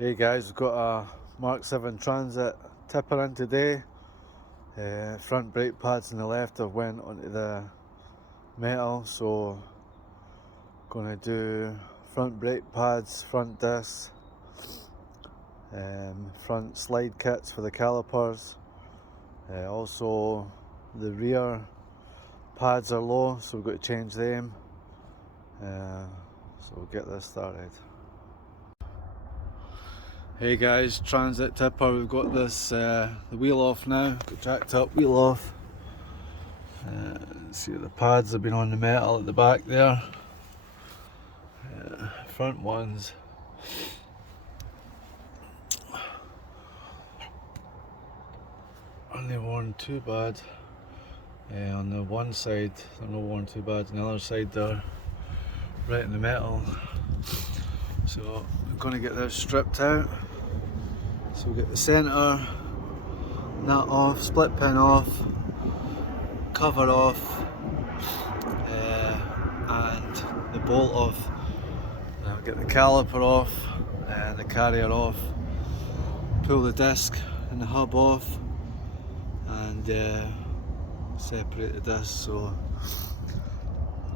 Hey guys, we've got a Mark 7 Transit tipper in today. Front brake pads on the left have went onto the metal, so gonna do front brake pads, front discs, front slide kits for the calipers. Also the rear pads are low, so we've got to change them. So we'll get this started. Hey guys, transit tipper, we've got this, the wheel off now, got jacked up wheel off. See the pads have been on the metal at the back there. Front ones only worn too bad. On the one side they're not worn too bad, on the other side they're right in the metal. So I'm going to get this stripped out. So we'll get the centre nut off, split pin off, cover off, and the bolt off. Now we'll get the caliper off and the carrier off, pull the disc and the hub off, and separate the disc. So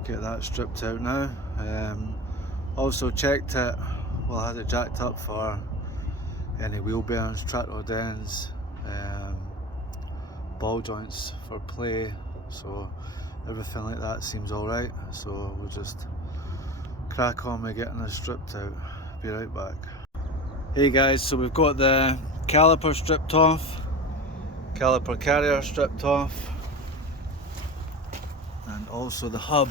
get that stripped out now. Also checked it, well, I had it jacked up for any wheel bearings, track rod ends, ball joints for play, so everything like that seems alright. So we'll just crack on with getting this stripped out. Be right back. Hey guys, so we've got the caliper stripped off, caliper carrier stripped off, and also the hub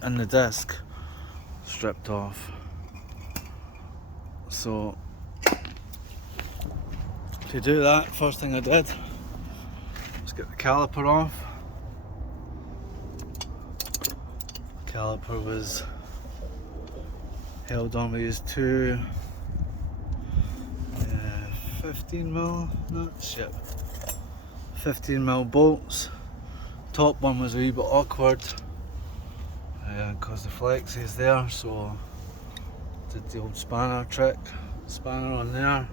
and the disc stripped off. So to do that, first thing I did was get the caliper off. The caliper was held on with these two 15mm nuts, yep, 15mm bolts. Top one was a wee bit awkward because the flex is there, so did the old spanner trick, spanner on there.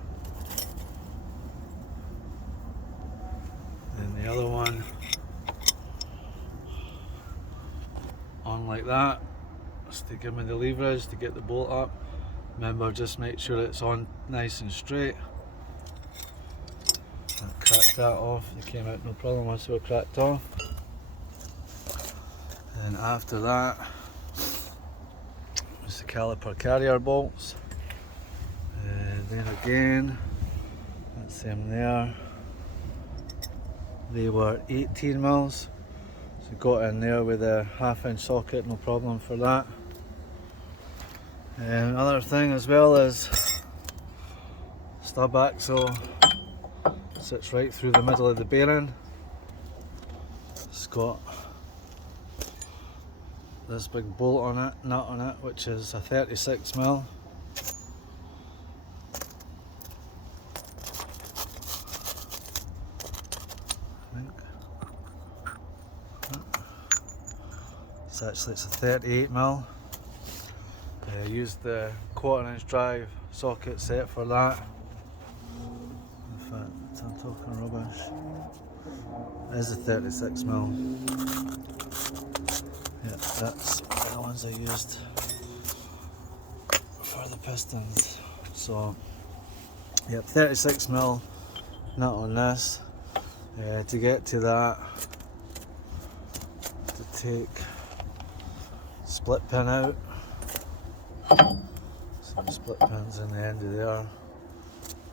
Then the other one on like that, just to give me the leverage to get the bolt up. Remember, just make sure it's on nice and straight. I cracked that off, it came out no problem once they were cracked off. And after that was the caliper carrier bolts. Then again, that's them there. They were 18mm, so got in there with a 1/2 inch socket, no problem for that. And another thing as well is stub axle sits right through the middle of the bearing. It's got this big bolt on it, nut on it, which is a 36mm. It's a 38mm. Used the 1/4 inch drive socket set for that. In fact, I'm talking rubbish. It is a 36mm. Yeah, that's the ones I used for the pistons. So, yep, 36mm nut on this. To get to that, to take split pin out. Some split pins in the end of there,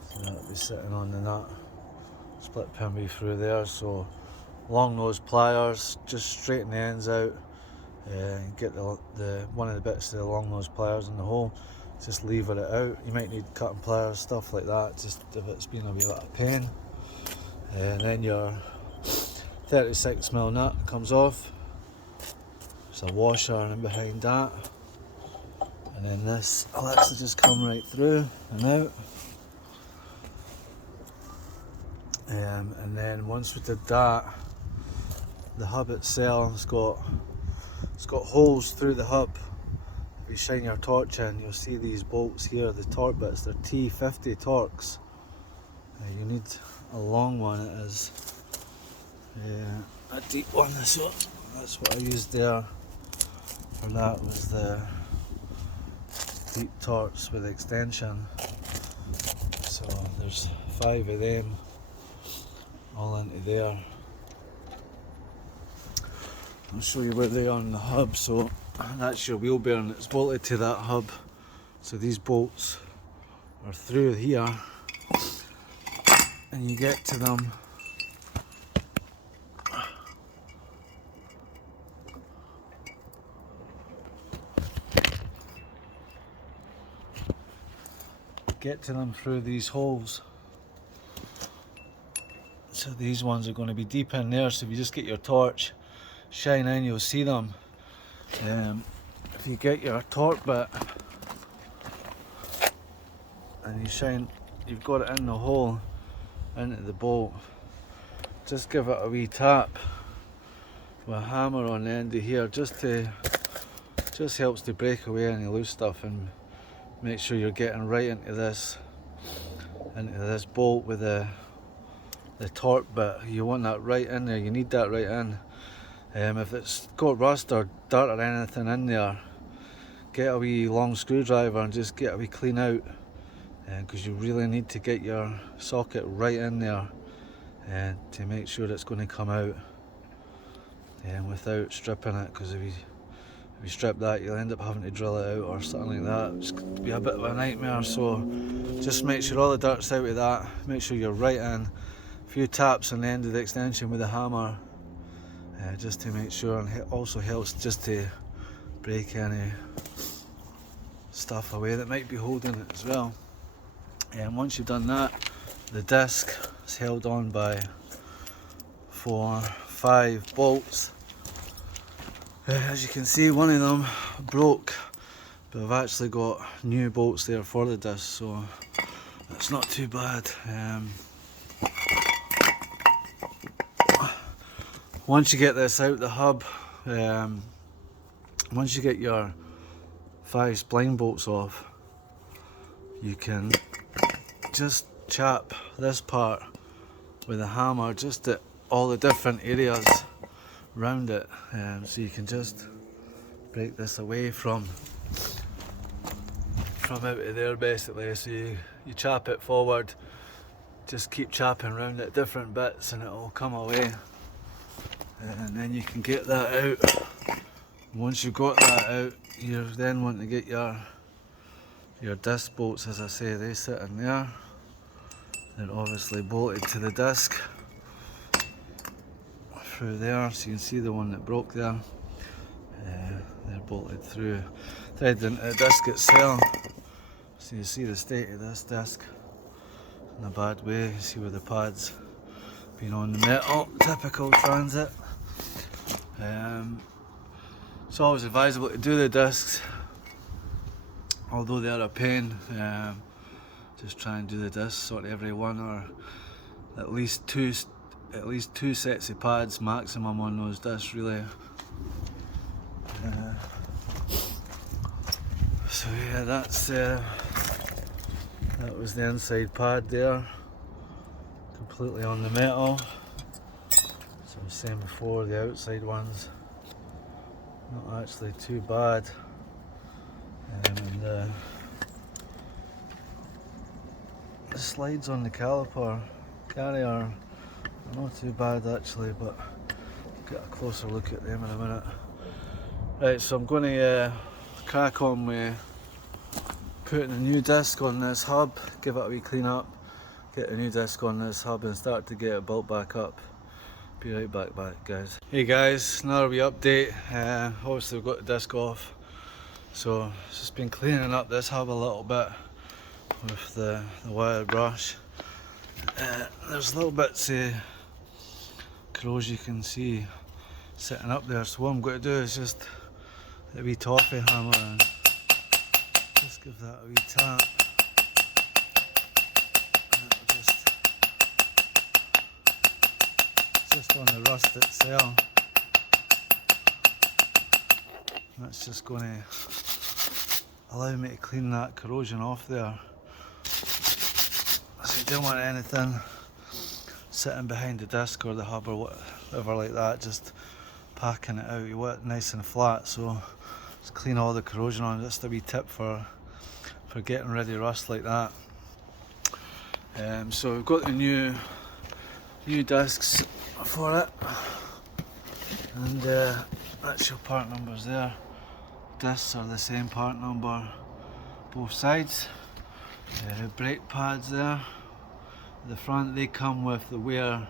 so that'll be sitting on the nut. Split pin be through there, so long nose pliers, just straighten the ends out and get the one of the bits of the long nose pliers in the hole, just lever it out. You might need cutting pliers, stuff like that, just if it's been a wee bit of pain. And then your 36mm nut comes off. There's a washer in behind that, and then this will actually just come right through and out. And then once we did that, the hub itself has got holes through the hub you shine your torch in, you'll see these bolts here, the torque bits, they're T50 torques. You need a long one, it is. A deep one, so that's what I used there. For that was the deep torques with extension. So there's 5 of them all into there. I'll show you where they are on the hub. So that's your wheel bearing, it's bolted to that hub. So these bolts are through here, and you get to them through these holes. So these ones are going to be deep in there, so if you just get your torch, shine in, you'll see them. If you get your torque bit and you shine, you've got it in the hole into the bolt, just give it a wee tap with a hammer on the end of here, just helps to break away any loose stuff and make sure you're getting right into this bolt with the torque bit. You want that right in there, you need that right in. If it's got rust or dirt or anything in there, get a wee long screwdriver and just get a wee clean out, because you really need to get your socket right in there to make sure it's going to come out without stripping it, because if you strip that, you'll end up having to drill it out or something like that. It's going to be a bit of a nightmare, so just make sure all the dirt's out of that, make sure you're right in. A few taps on the end of the extension with a hammer, just to make sure, and it also helps just to break any stuff away that might be holding it as well. And once you've done that, the disc is held on by 4, 5 bolts. As you can see, one of them broke, but I've actually got new bolts there for the disc, so that's not too bad. Once you get this out the hub, once you get your 5 spline bolts off, you can just chap this part with a hammer just at all the different areas around it, so you can just break this away from out of there basically. So you chap it forward, just keep chapping around at different bits and it'll come away, and then you can get that out. Once you've got that out, you then want to get your disc bolts. As I say, they sit in there, they're obviously bolted to the disc through there, so you can see the one that broke there, they're bolted through, threaded into the disc itself. So you see the state of this disc in a bad way. You see where the pad's been on the metal, typical Transit. It's always advisable to do the discs, although they are a pain. Just try and do the discs sort of every one, or at least two sets of pads maximum on those discs, really. So yeah, that was the inside pad there, completely on the metal. So I was saying before, the outside ones not actually too bad, and the slides on the caliper carrier are not too bad actually, but I'll get a closer look at them in a minute. Right, so I'm going to crack on with putting a new disc on this hub, give it a wee clean up, get a new disc on this hub and start to get it built back up. Be right back guys. Hey guys, another wee update. Obviously we've got the disc off, so it's just been cleaning up this hub a little bit with the wire brush. There's little bits of corrosion you can see sitting up there, so what I'm going to do is just a wee toffee hammer and just give that a wee tap. Just on the rust itself. That's just going to allow me to clean that corrosion off there. So you don't want anything sitting behind the disc or the hub or whatever like that, just packing it out. You want it nice and flat, so just clean all the corrosion on. Just a wee tip for getting ready rust like that. So we've got the new discs for it, and that's your part numbers there. Discs are the same part number both sides. Brake pads there. The front, they come with the wear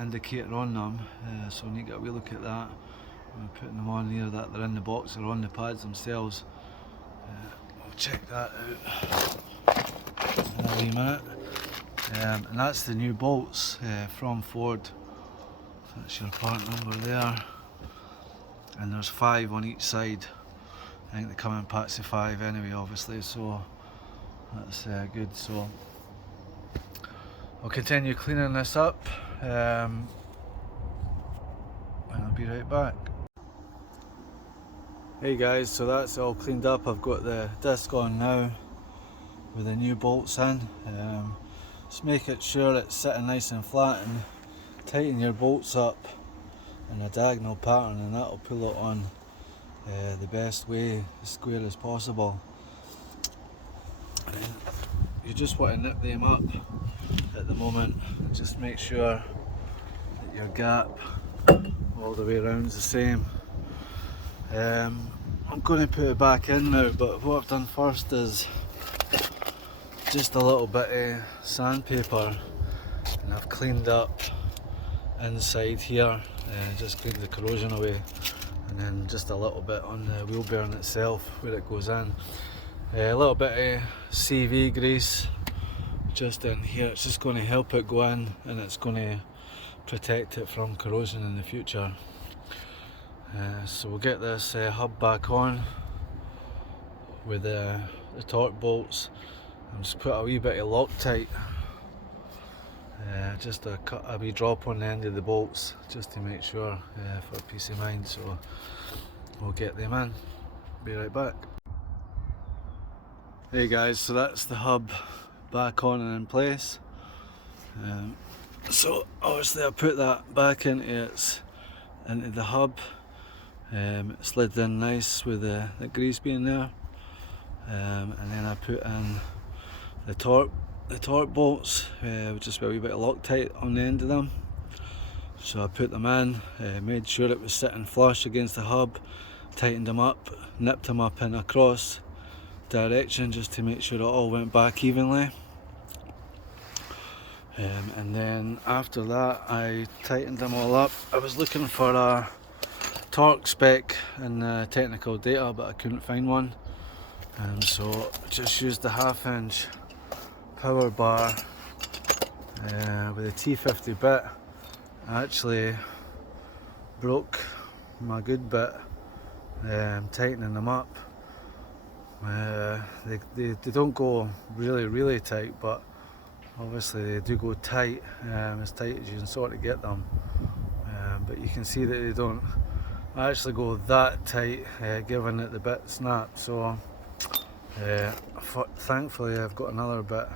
indicator on them, so we need to get a wee look at that. We're putting them on here, that they're in the box or on the pads themselves. We'll check that out in a wee minute. And that's the new bolts from Ford. That's your part number there, and there's 5 on each side. I think they come in packs of 5 anyway, obviously, so that's good. So I'll continue cleaning this up, and I'll be right back. Hey guys, so that's all cleaned up. I've got the disc on now with the new bolts in. Just make it sure it's sitting nice and flat, and tighten your bolts up in a diagonal pattern, and that'll pull it on the best way, as square as possible. You just want to nip them up at the moment. Just make sure that your gap all the way around is the same. I'm going to put it back in now, but what I've done first is just a little bit of sandpaper, and I've cleaned up inside here, just cleaned the corrosion away, and then just a little bit on the wheel bearing itself where it goes in. A little bit of CV grease just in here. It's just going to help it go in, and it's going to protect it from corrosion in the future. So we'll get this hub back on with the torque bolts, and just put a wee bit of Loctite, just a wee drop on the end of the bolts, just to make sure, for peace of mind. So we'll get them in. Be right back. Hey guys, so that's the hub back on and in place. So obviously I put that back into the hub. It slid in nice with the grease being there, and then I put in the torque bolts, with just a wee bit of Loctite on the end of them. So I put them in, made sure it was sitting flush against the hub, tightened them up, nipped them up in a cross direction just to make sure it all went back evenly. And then after that I tightened them all up. I was looking for a torque spec in the technical data, but I couldn't find one, so just used the 1/2 inch power bar with a T50 bit. I actually broke my good bit tightening them up. They don't go really tight, but obviously they do go tight, as tight as you can sort of get them. But you can see that they don't actually go that tight, given that the bit snapped. So thankfully I've got another bit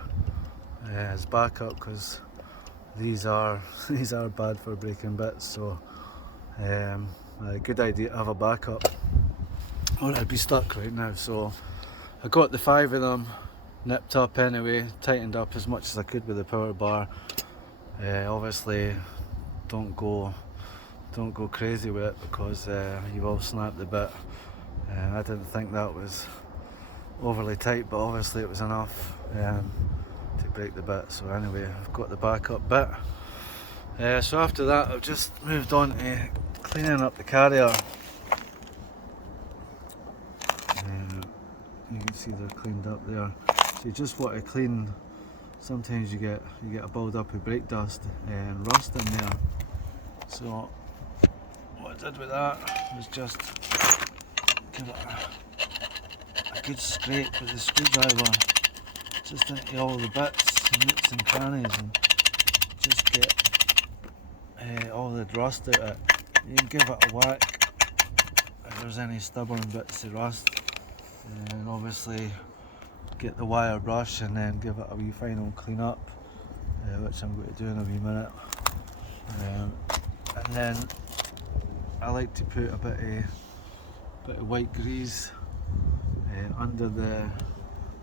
as backup, because these are bad for breaking bits. So a good idea to have a backup, or I'd be stuck right now. So I got the 5 of them nipped up anyway, tightened up as much as I could with the power bar. Obviously don't go crazy with it, because you will snap the bit. I didn't think that was overly tight, but obviously it was enough to break the bit. So anyway, I've got the backup bit. So after that I've just moved on to cleaning up the carrier. You can see they're cleaned up there. So you just want to clean. Sometimes you get a build up of brake dust and rust in there. So what I did with that was just give it a good scrape with the screwdriver just into all the bits and nooks and crannies, and just get all the rust out of it. You can give it a whack if there's any stubborn bits of rust. and obviously get the wire brush and then give it a wee final clean up, which I'm going to do in a wee minute. And then I like to put a bit of white grease under the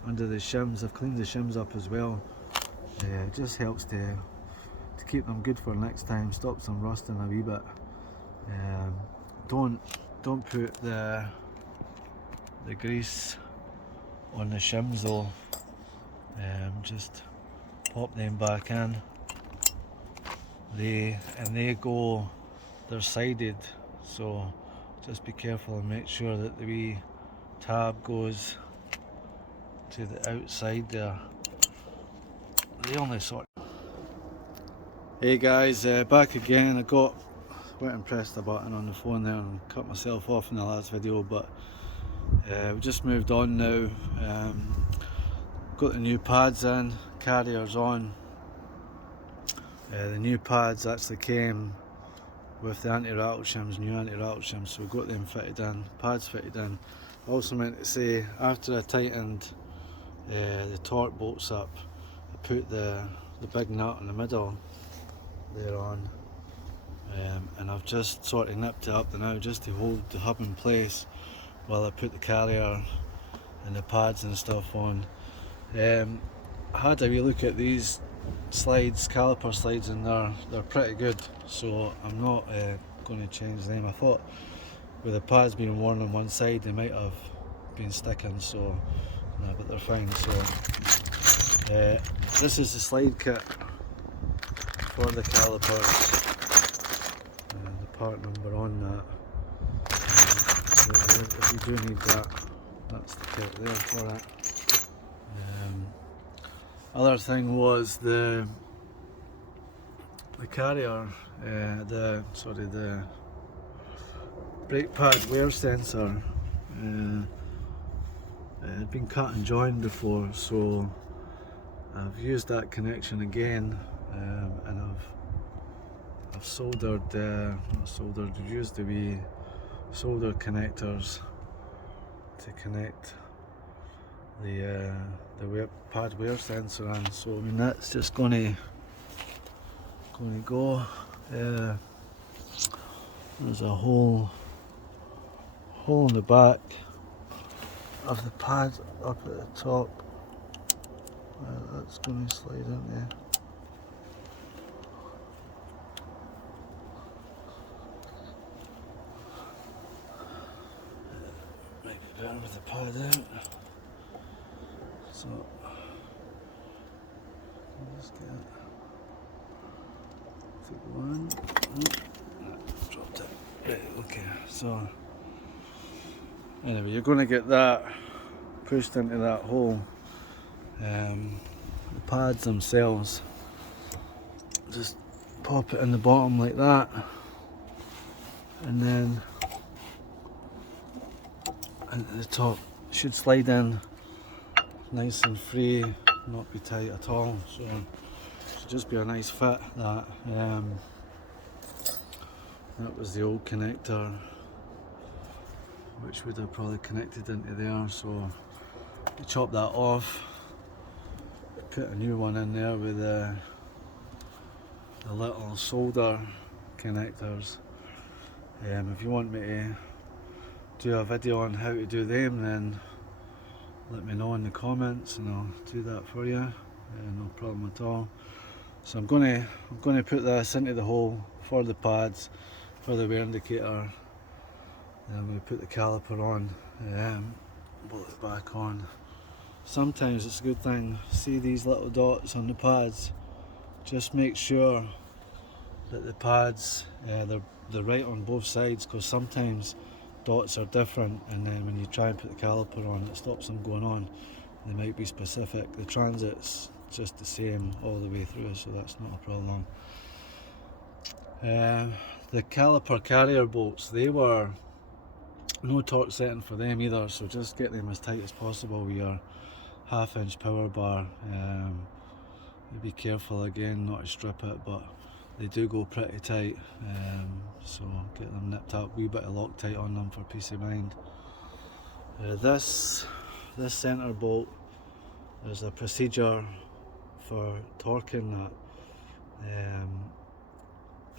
shims. I've cleaned the shims up as well. It just helps to keep them good for next time, stops them rusting a wee bit. Don't put the grease on the shims though. Just pop them back in. They're sided, so just be careful and make sure that the wee tab goes to the outside there. The only sort. Hey guys, back again. I went and pressed a button on the phone there and cut myself off in the last video, but we just moved on now. Got the new pads in, carriers on. The new pads actually came with the anti-rattle shims, new anti-rattle shims, so we got them fitted in, pads fitted in. I also meant to say, after I tightened the torque bolts up, I put the big nut in the middle there on, and I've just sort of nipped it up now just to hold the hub in place while I put the carrier and the pads and stuff on. I had a wee look at these slides, caliper slides, and they're pretty good, so I'm not going to change them. I thought with the pads being worn on one side they might have been sticking, so no, but they're fine. So this is the slide kit for the calipers, the part number on that. So if you do need that, that's the kit there for it. Other thing was the carrier, the brake pad wear sensor had been cut and joined before, so I've used that connection again, and I've soldered, used the wee solder connectors to connect the pad wear sensor in. So I mean, that's just gonna go. There's a hole in the back of the pad up at the top. That's going to slide in there. Might be better with the pad out. So just get it. Take one. Dropped it. Right, okay. So anyway, you're going to get that pushed into that hole. The pads themselves, just pop it in the bottom like that, and then into the top. It should slide in nice and free, not be tight at all, so it should just be a nice fit. That was the old connector, which would have probably connected into there, so you chop that off, put a new one in there with the little solder connectors. If you want me to do a video on how to do them, then let me know in the comments and I'll do that for you. No problem at all. So I'm going to put this into the hole for the pads, for the wear indicator. Then I'm going to put the caliper on, bolt it back on. Sometimes it's a good thing, see these little dots on the pads, just make sure that the pads, they're right on both sides, because sometimes dots are different, and then when you try and put the caliper on, it stops them going on. They might be specific. The transit's just the same all the way through, so that's not a problem. The caliper carrier bolts, they were no torque setting for them either, so just get them as tight as possible with your 1/2 inch power bar. Be careful again not to strip it, but they do go pretty tight, so get them nipped up, wee bit of Loctite on them for peace of mind. This centre bolt, there's a procedure for torquing that.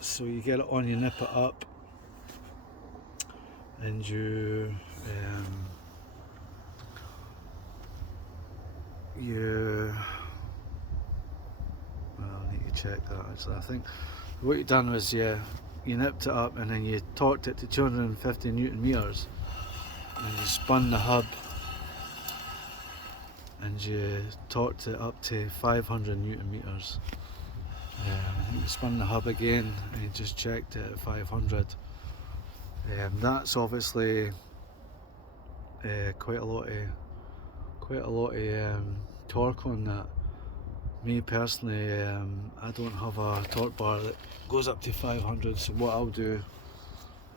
So you get it on, you nip it up, and you well, I need to check that actually. I think what you done was you nipped it up and then you torqued it to 250 Newton meters, and you spun the hub and you torqued it up to 500 Newton meters. You spun the hub again and you just checked it at 500. That's obviously quite a lot of torque on that. Me personally, I don't have a torque bar that goes up to 500, so what I'll do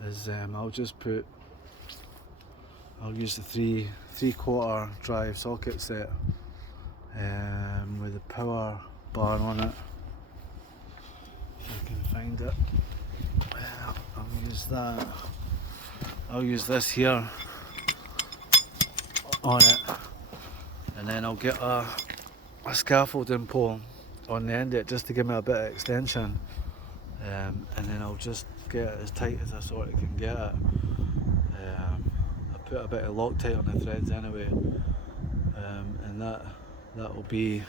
is I'll use the 3/4 drive socket set with a power bar on it. If I can find it, I'll use that. I'll use this here on it, and then I'll get a scaffolding pole on the end of it just to give me a bit of extension, and then I'll just get it as tight as I sort of can get it. I put a bit of Loctite on the threads anyway, and that'll be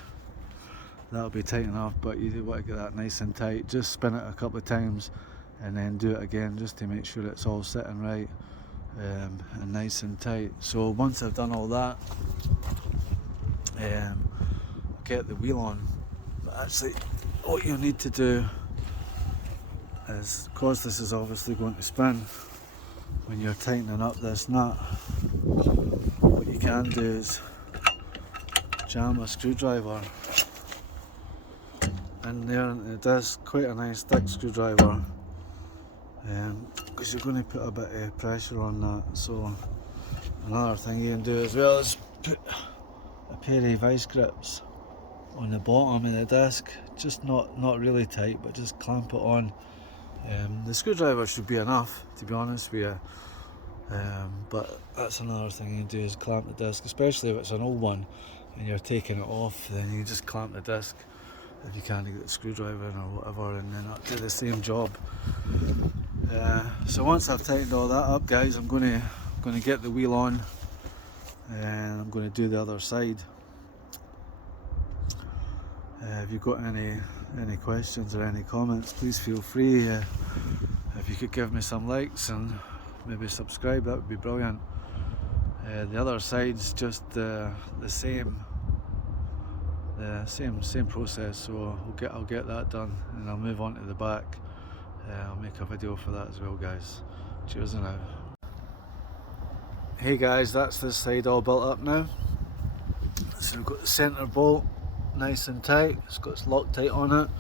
tight enough, but you do want to get that nice and tight. Just spin it a couple of times and then do it again just to make sure it's all sitting right and nice and tight. So once I've done all that, I'll get the wheel on. But actually what you'll need to do is, because this is obviously going to spin when you're tightening up this nut, what you can do is jam a screwdriver in there into the disc, quite a nice thick screwdriver, because you're going to put a bit of pressure on that. So another thing you can do as well is put a pair of vice grips on the bottom of the disc, just not really tight, but just clamp it on. The screwdriver should be enough, to be honest with you, but that's another thing you can do is clamp the disc, especially if it's an old one and you're taking it off. Then you just clamp the disc if you can't get the screwdriver in or whatever, and then that'll do the same job. So once I've tightened all that up, guys, I'm going to get the wheel on and I'm going to do the other side. If you've got any questions or any comments, please feel free. If you could give me some likes and maybe subscribe, that would be brilliant. The other side's just the same process, so I'll get that done and I'll move on to the back. I'll make a video for that as well, guys. Cheers now. Hey guys, that's this side all built up now. So we've got the centre bolt nice and tight, it's got its Loctite on it,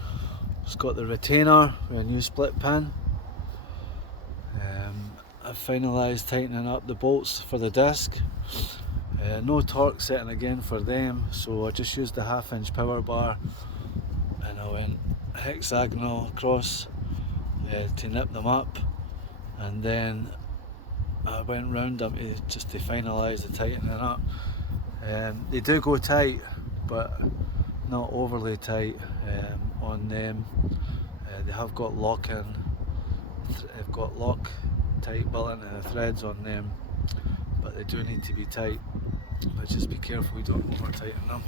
it's got the retainer with a new split pin. I've finalised tightening up the bolts for the disc. No torque setting again for them, so I just used the 1/2-inch power bar and I went hexagonal across to nip them up, and then I went round them just to finalise the tightening up. They do go tight, but not overly tight on them. They have got Loctite built into the threads on them, but they do need to be tight. But just be careful you don't over tighten them.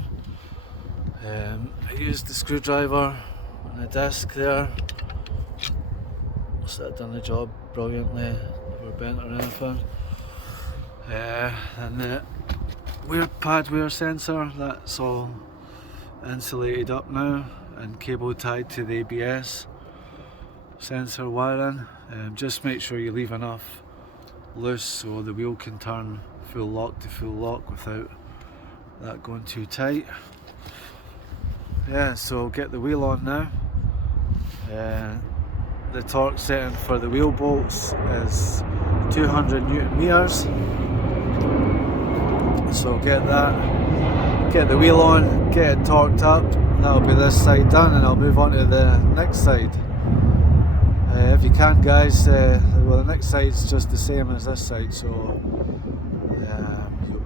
I used the screwdriver on the disc there, so that done the job brilliantly, never bent or anything. And the pad wear sensor, that's all insulated up now and cable tied to the ABS sensor wiring. Just make sure you leave enough loose so the wheel can turn full lock to full lock without that going too tight. Yeah, so I'll get the wheel on now. The torque setting for the wheel bolts is 200 Newton meters. So I'll get that, get the wheel on, get it torqued up, and that'll be this side done, and I'll move on to the next side. If you can, guys, well, the next side's just the same as this side, so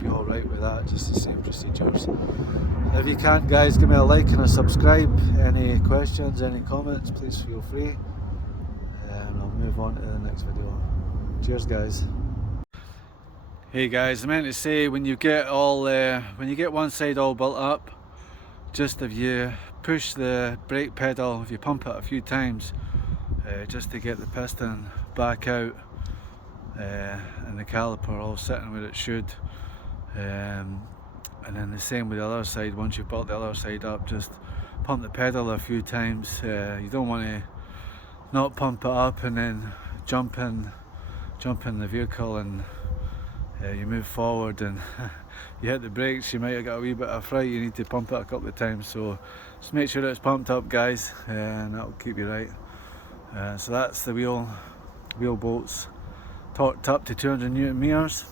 be alright with that, just the same procedures. If you can, guys, give me a like and a subscribe. Any questions, any comments, please feel free, and I'll move on to the next video. Cheers, guys. Hey guys, I meant to say, when you get one side all built up, just if you push the brake pedal, if you pump it a few times, just to get the piston back out, and the caliper all sitting where it should, and then the same with the other side. Once you've built the other side up, just pump the pedal a few times. You don't want to not pump it up and then jump in the vehicle and you move forward and you hit the brakes, you might have got a wee bit of fright. You need to pump it a couple of times, so just make sure it's pumped up, guys, and that will keep you right. So that's the wheel bolts torqued up to 200 Newton meters.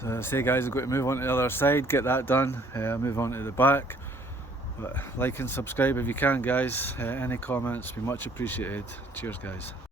So as I say, guys, I've got to move on to the other side, get that done, move on to the back. But like and subscribe if you can, guys. Any comments be much appreciated. Cheers, guys.